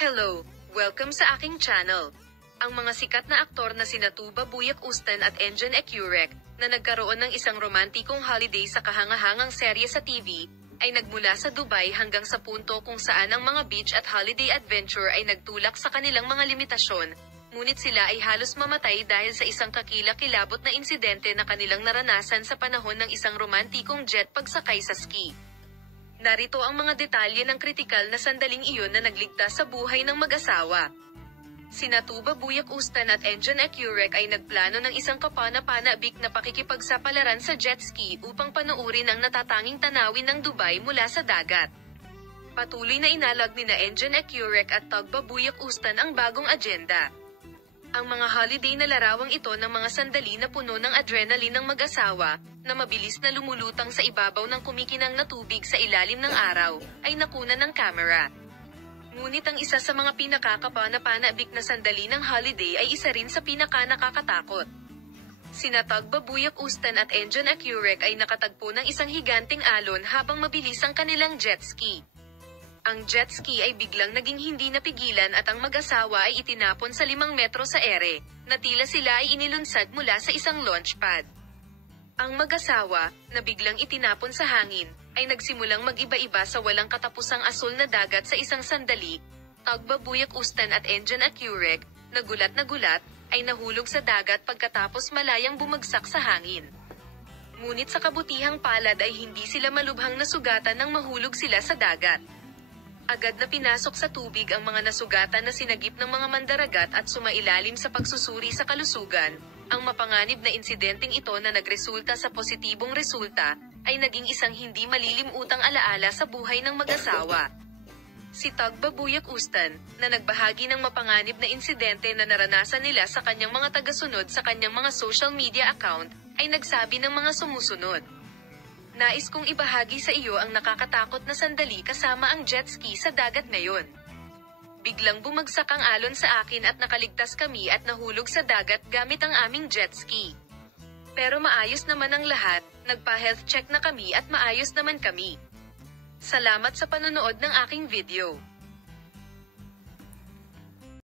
Hello! Welcome sa aking channel. Ang mga sikat na aktor na sina Tuba Buyak-Ustan at Engin Ecurek, na nagkaroon ng isang romantikong holiday sa kahangahangang serye sa TV, ay nagmula sa Dubai hanggang sa punto kung saan ang mga beach at holiday adventure ay nagtulak sa kanilang mga limitasyon, ngunit sila ay halos mamatay dahil sa isang kakilakilabot na insidente na kanilang naranasan sa panahon ng isang romantikong jet pagsakay sa ski. Narito ang mga detalye ng kritikal na sandaling iyon na nagligtas sa buhay ng mag-asawa. Sina Tuba Buyak-Ustan at Engin Ecurek ay nagplano ng isang kapana-panabik na pakikipagsapalaran sa jet ski upang panuurin ang natatanging tanawin ng Dubai mula sa dagat. Patuloy na inalag nina Engin Ecurek at Tuba Buyak-Ustan ang bagong agenda. Ang mga holiday na larawang ito ng mga sandali na puno ng adrenaline ng mag-asawa, na mabilis na lumulutang sa ibabaw ng kumikinang na tubig sa ilalim ng araw, ay nakunan ng kamera. Ngunit ang isa sa mga pinakakapana-panabik na sandali ng holiday ay isa rin sa pinaka-nakakatakot. Sina Tuba Buyak-Ustan at Engin Ecurek ay nakatagpo ng isang higanting alon habang mabilis ang kanilang jet ski. Ang jet ski ay biglang naging hindi napigilan at ang mag-asawa ay itinapon sa 5 metro sa ere, na tila sila ay inilunsad mula sa isang launch pad. Ang mag-asawa, na biglang itinapon sa hangin, ay nagsimulang mag-iba-iba sa walang katapusang asul na dagat sa isang sandali. Tuba Buyak-Ustan at Engin Ecurek, na gulat, ay nahulog sa dagat pagkatapos malayang bumagsak sa hangin. Ngunit sa kabutihang palad ay hindi sila malubhang nasugatan nang mahulog sila sa dagat. Agad na pinasok sa tubig ang mga nasugatan na sinagip ng mga mandaragat at sumailalim sa pagsusuri sa kalusugan. Ang mapanganib na insidenteng ito na nagresulta sa positibong resulta, ay naging isang hindi malilimutang alaala sa buhay ng mag-asawa. Si Tuba Buyak-Ustan, na nagbahagi ng mapanganib na insidente na naranasan nila sa kanyang mga tagasunod sa kanyang mga social media account, ay nagsabi ng mga sumusunod. Nais kong ibahagi sa iyo ang nakakatakot na sandali kasama ang jet ski sa dagat ngayon. Biglang bumagsak ang alon sa akin at nakaligtas kami at nahulog sa dagat gamit ang aming jet ski. Pero maayos naman ang lahat, nagpa-health check na kami at maayos naman kami. Salamat sa panonood ng aking video.